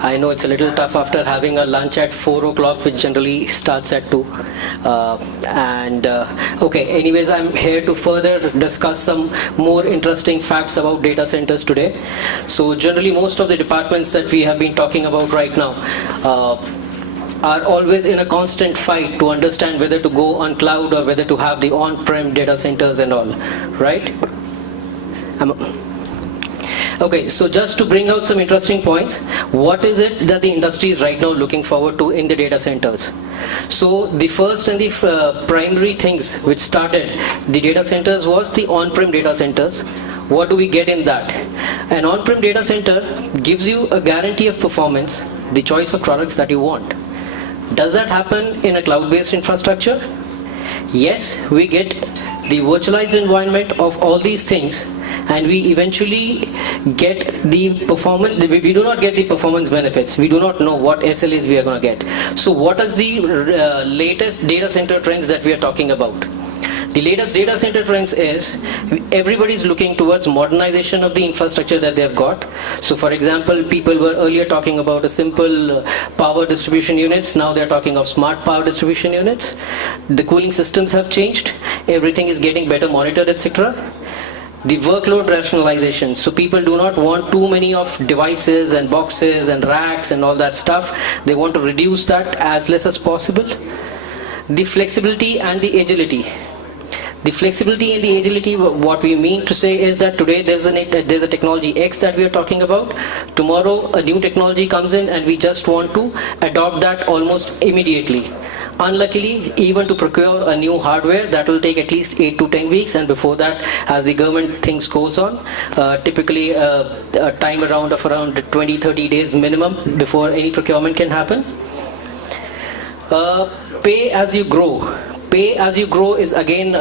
I know it's a little tough after having a lunch at 4 o'clock, which generally starts at 2. Okay, anyways, I'm here to further discuss some more interesting facts about data centers today. So generally, most of the departments that we have been talking about right now are always in a constant fight to understand whether to go on cloud or whether to have the on-prem data centers and all, right? Okay, so just to bring out some interesting points, what is it that the industry is right now looking forward to in the data centers? So the first and the primary things which started the data centers was the on-prem data centers. What do we get in that? An on-prem data center gives you a guarantee of performance, the choice of products that you want. Does that happen in a cloud-based infrastructure? Yes, we get the virtualized environment of all these things, and we eventually get the performance. We do not get the performance benefits. We do not know what SLAs we are going to get. So what is the latest data center trends that we are talking about? The latest data center trends is everybody is looking towards modernization of the infrastructure that they've got. So for example, people were earlier talking about a simple power distribution units. Now they're talking of smart power distribution units. The cooling systems have changed. Everything is getting better monitored, etc. The workload rationalization. So people do not want too many of devices and boxes and racks and all that stuff. They want to reduce that as less as possible. The flexibility and the agility. The flexibility and the agility, what we mean to say is that today there's a technology X that we are talking about. Tomorrow a new technology comes in and we just want to adopt that almost immediately. Unluckily, even to procure a new hardware, that will take at least 8 to 10 weeks, and before that, as the government things goes on, typically a time around 20-30 days minimum before any procurement can happen. Pay as you grow. Pay as you grow is again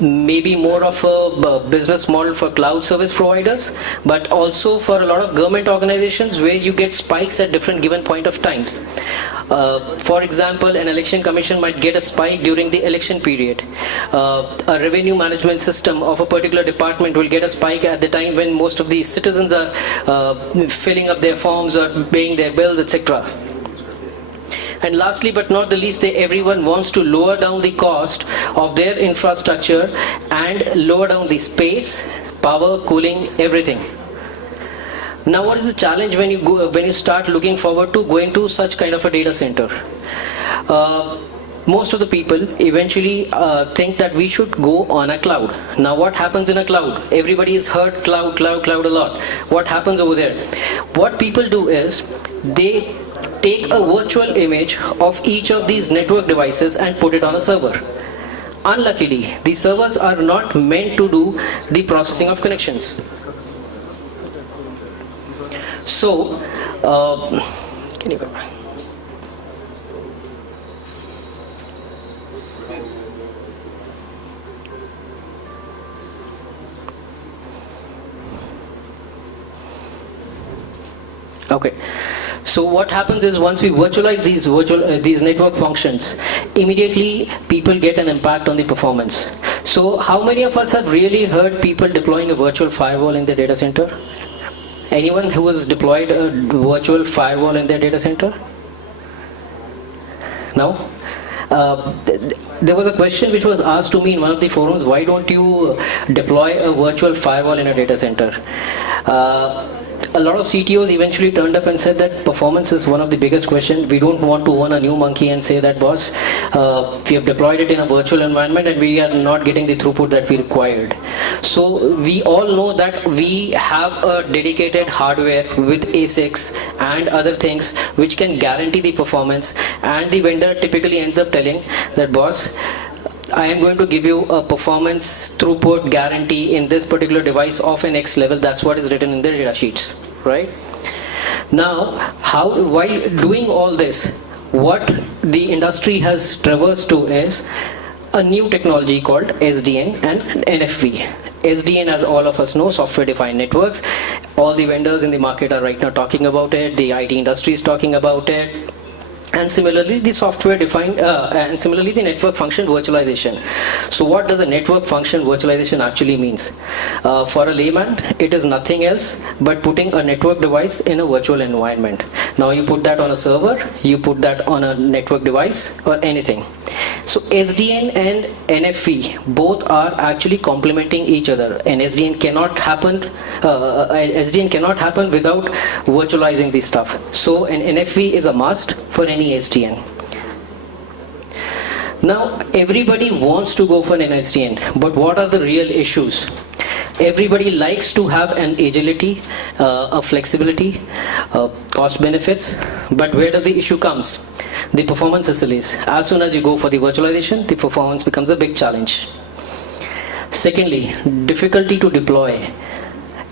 maybe more of a business model for cloud service providers, but also for a lot of government organizations where you get spikes at different given point of times. For example, an election commission might get a spike during the election period. A revenue management system of a particular department will get a spike at the time when most of the citizens are filling up their forms or paying their bills, etc. And lastly but not the least, everyone wants to lower down the cost of their infrastructure and lower down the space, power, cooling, everything. Now what is the challenge when you start looking forward to going to such kind of a data center? Most of the people eventually think that we should go on a cloud. Now what happens in a cloud? Everybody has heard cloud a lot. What happens over there? What people do is they take a virtual image of each of these network devices and put it on a server. Unluckily, the servers are not meant to do the processing of connections. So, can you go? Okay. So what happens is once we virtualize these network functions, immediately people get an impact on the performance. So how many of us have really heard people deploying a virtual firewall in their data center? Anyone who has deployed a virtual firewall in their data center? No? There was a question which was asked to me in one of the forums, why don't you deploy a virtual firewall in a data center? A lot of CTOs eventually turned up and said that performance is one of the biggest questions. We don't want to own a new monkey and say that, boss, we have deployed it in a virtual environment and we are not getting the throughput that we required. So we all know that we have a dedicated hardware with ASICs and other things which can guarantee the performance, and the vendor typically ends up telling that, boss, I am going to give you a performance throughput guarantee in this particular device of an X level. That's what is written in the data sheets, right? Now, while doing all this, what the industry has traversed to is a new technology called SDN and NFV. SDN, as all of us know, software-defined networks. All the vendors in the market are right now talking about it. The IT industry is talking about it. and similarly the software defined and similarly the network function virtualization. So what does the network function virtualization actually means? For a layman, it is nothing else but putting a network device in a virtual environment. Now you put that on a server, you put that on a network device or anything. So SDN and NFV both are actually complementing each other, and SDN cannot happen without virtualizing this stuff. So an NFV is a must for any SDN. Now everybody wants to go for an SDN, but what are the real issues? Everybody likes to have an agility, a flexibility, cost benefits, but where does the issue comes? The performance SLAs. As soon as you go for the virtualization, the performance becomes a big challenge. Secondly, difficulty to deploy.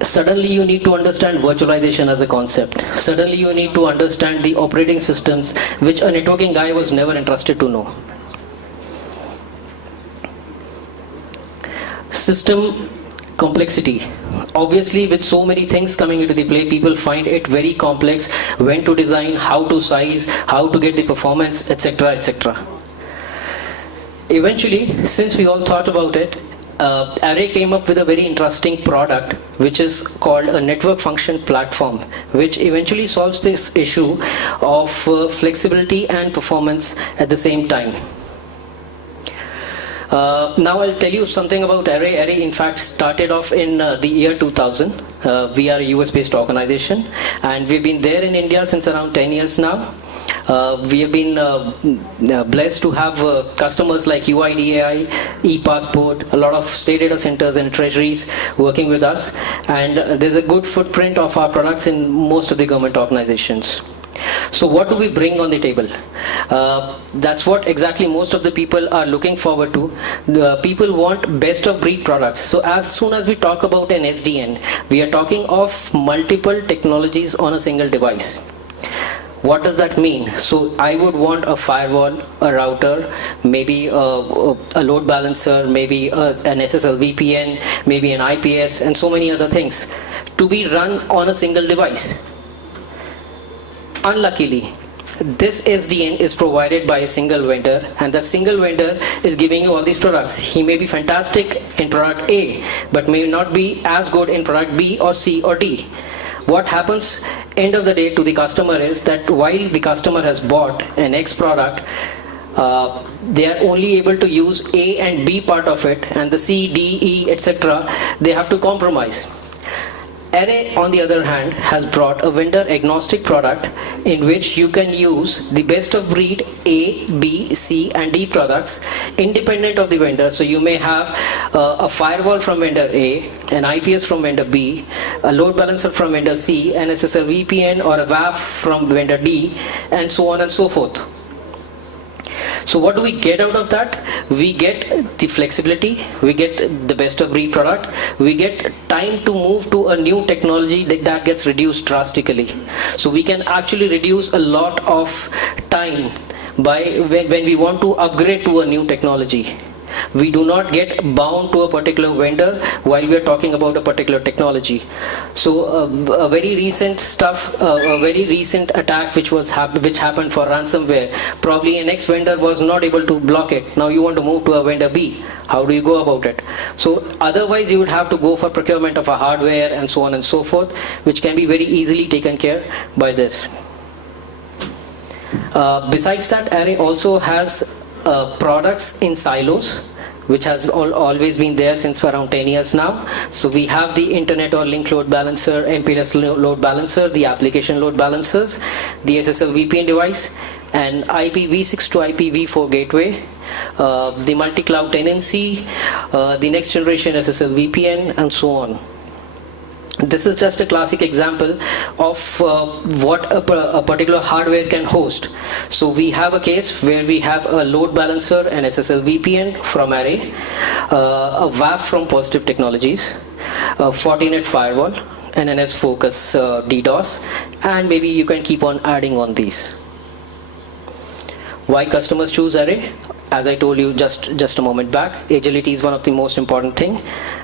Suddenly you need to understand virtualization as a concept. Suddenly you need to understand the operating systems, which a networking guy was never entrusted to know. System complexity. Obviously, with so many things coming into the play, people find it very complex when to design, how to size, how to get the performance, etc., etc. Eventually, since we all thought about it, Array came up with a very interesting product which is called a network function platform, which eventually solves this issue of flexibility and performance at the same time. Now I'll tell you something about Array. Array in fact started off in the year 2000. We are a US based organization and we've been there in India since around 10 years now. We have been blessed to have customers like UIDAI, ePassport, a lot of state data centers and treasuries working with us, and there's a good footprint of our products in most of the government organizations. So what do we bring on the table? That's what exactly most of the people are looking forward to. The people want best of breed products. So as soon as we talk about an SDN, we are talking of multiple technologies on a single device. What does that mean? So I would want a firewall, a router, maybe a load balancer, maybe an SSL VPN, maybe an IPS, and so many other things to be run on a single device. Unluckily, this SDN is provided by a single vendor, and that single vendor is giving you all these products. He may be fantastic in product A, but may not be as good in product B or C or D. What happens end of the day to the customer is that while the customer has bought an X product, they are only able to use A and B part of it, and the C, D, E, etc. they have to compromise. Array, on the other hand, has brought a vendor agnostic product in which you can use the best of breed A, B, C and D products independent of the vendor. So you may have a firewall from vendor A, an IPS from vendor B, a load balancer from vendor C, an SSL VPN or a WAF from vendor D, and so on and so forth. So what do we get out of that? We get the flexibility, we get the best of breed product, we get time to move to a new technology that gets reduced drastically. So we can actually reduce a lot of time by when we want to upgrade to a new technology. We do not get bound to a particular vendor while we are talking about a particular technology. So a very recent attack which happened for ransomware, probably an X vendor was not able to block it. Now you want to move to a vendor B. How do you go about it? So otherwise you would have to go for procurement of a hardware and so on and so forth, which can be very easily taken care by this. Besides that, Array also has products in silos, which has always been there since around 10 years now. So we have the internet or link load balancer, MPLS load balancer, the application load balancers, the SSL VPN device, and IPv6 to IPv4 gateway, the multi-cloud tenancy, the next generation SSL VPN, and so on. This is just a classic example of what a particular hardware can host. So we have a case where we have a load balancer, an SSL VPN from Array, a WAF from Positive Technologies, a Fortinet firewall, an NS Focus DDoS, and maybe you can keep on adding on these. Why customers choose Array? as I told you just a moment back, agility is one of the most important thing.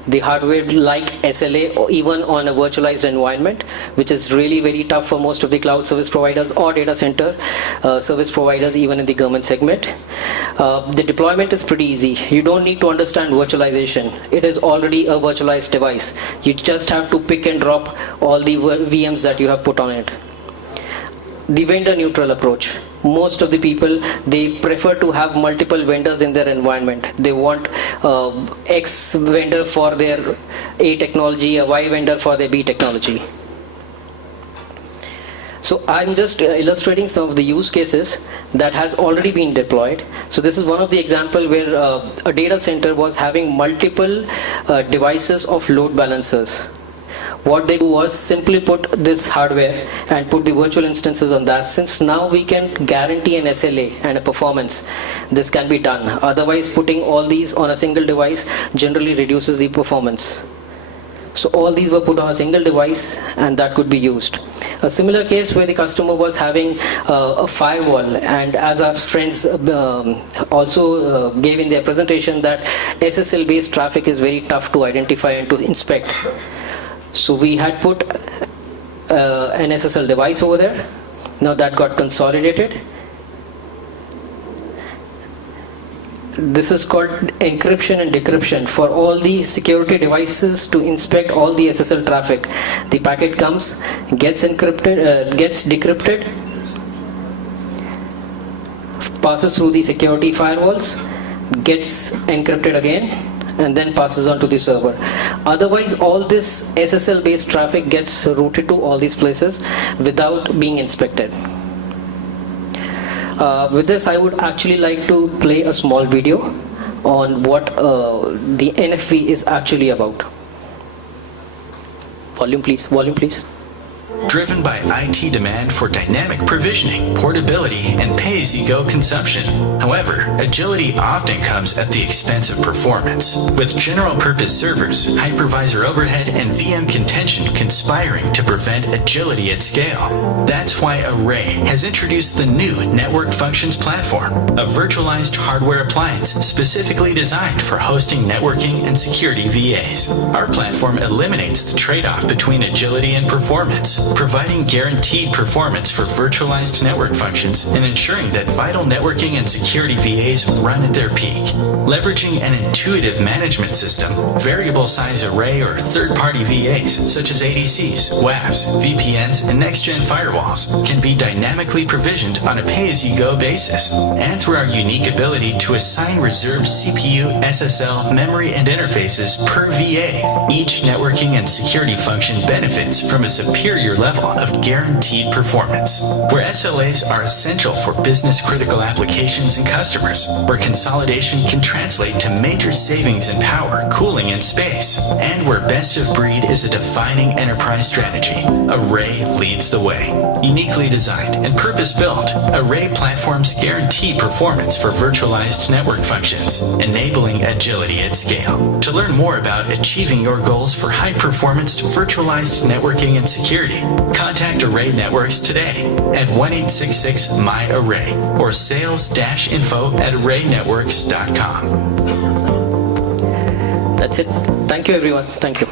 The hardware like SLA, or even on a virtualized environment, which is really very tough for most of the cloud service providers or data center service providers, even in the government segment. The deployment is pretty easy. You don't need to understand virtualization. It is already a virtualized device. You just have to pick and drop all the VMs that you have put on it. The vendor neutral approach. Most of the people, they prefer to have multiple vendors in their environment. They want X vendor for their A technology, a Y vendor for their B technology. So I'm just illustrating some of the use cases that has already been deployed. So this is one of the example where a data center was having multiple devices of load balancers. What they do was simply put this hardware and put the virtual instances on that. Since now we can guarantee an SLA and a performance, this can be done. Otherwise, putting all these on a single device generally reduces the performance. So all these were put on a single device and that could be used. A similar case where the customer was having a firewall, and as our friends also gave in their presentation, that SSL based traffic is very tough to identify and to inspect. So we had put an SSL device over there. Now that got consolidated. This is called encryption and decryption for all the security devices to inspect all the SSL traffic. The packet comes, gets encrypted, gets decrypted, passes through the security firewalls, gets encrypted again, and then passes on to the server. Otherwise, all this SSL based traffic gets routed to all these places without being inspected. With this, I would actually like to play a small video on what the NFV is actually about. Volume please, volume please. Driven by IT demand for dynamic provisioning, portability, and pay-as-you-go consumption. However, agility often comes at the expense of performance, with general-purpose servers, hypervisor overhead, and VM contention conspiring to prevent agility at scale. That's why Array has introduced the new Network Functions Platform, a virtualized hardware appliance specifically designed for hosting networking and security VAs. Our platform eliminates the trade-off between agility and performance, providing guaranteed performance for virtualized network functions and ensuring that vital networking and security VAs run at their peak. Leveraging an intuitive management system, variable size array or third-party VAs such as ADCs, WAFs, VPNs, and next-gen firewalls can be dynamically provisioned on a pay-as-you-go basis. And through our unique ability to assign reserved CPU, SSL, memory, and interfaces per VA, each networking and security function benefits from a superior level of guaranteed performance. Where SLAs are essential for business-critical applications and customers, where consolidation can translate to major savings in power, cooling, and space, and where best of breed is a defining enterprise strategy, Array leads the way. Uniquely designed and purpose-built, Array platforms guarantee performance for virtualized network functions, enabling agility at scale. To learn more about achieving your goals for high-performance virtualized networking and security, contact Array Networks today at 1-866-MY-ARRAY or sales-info@arraynetworks.com. That's it. Thank you everyone. Thank you.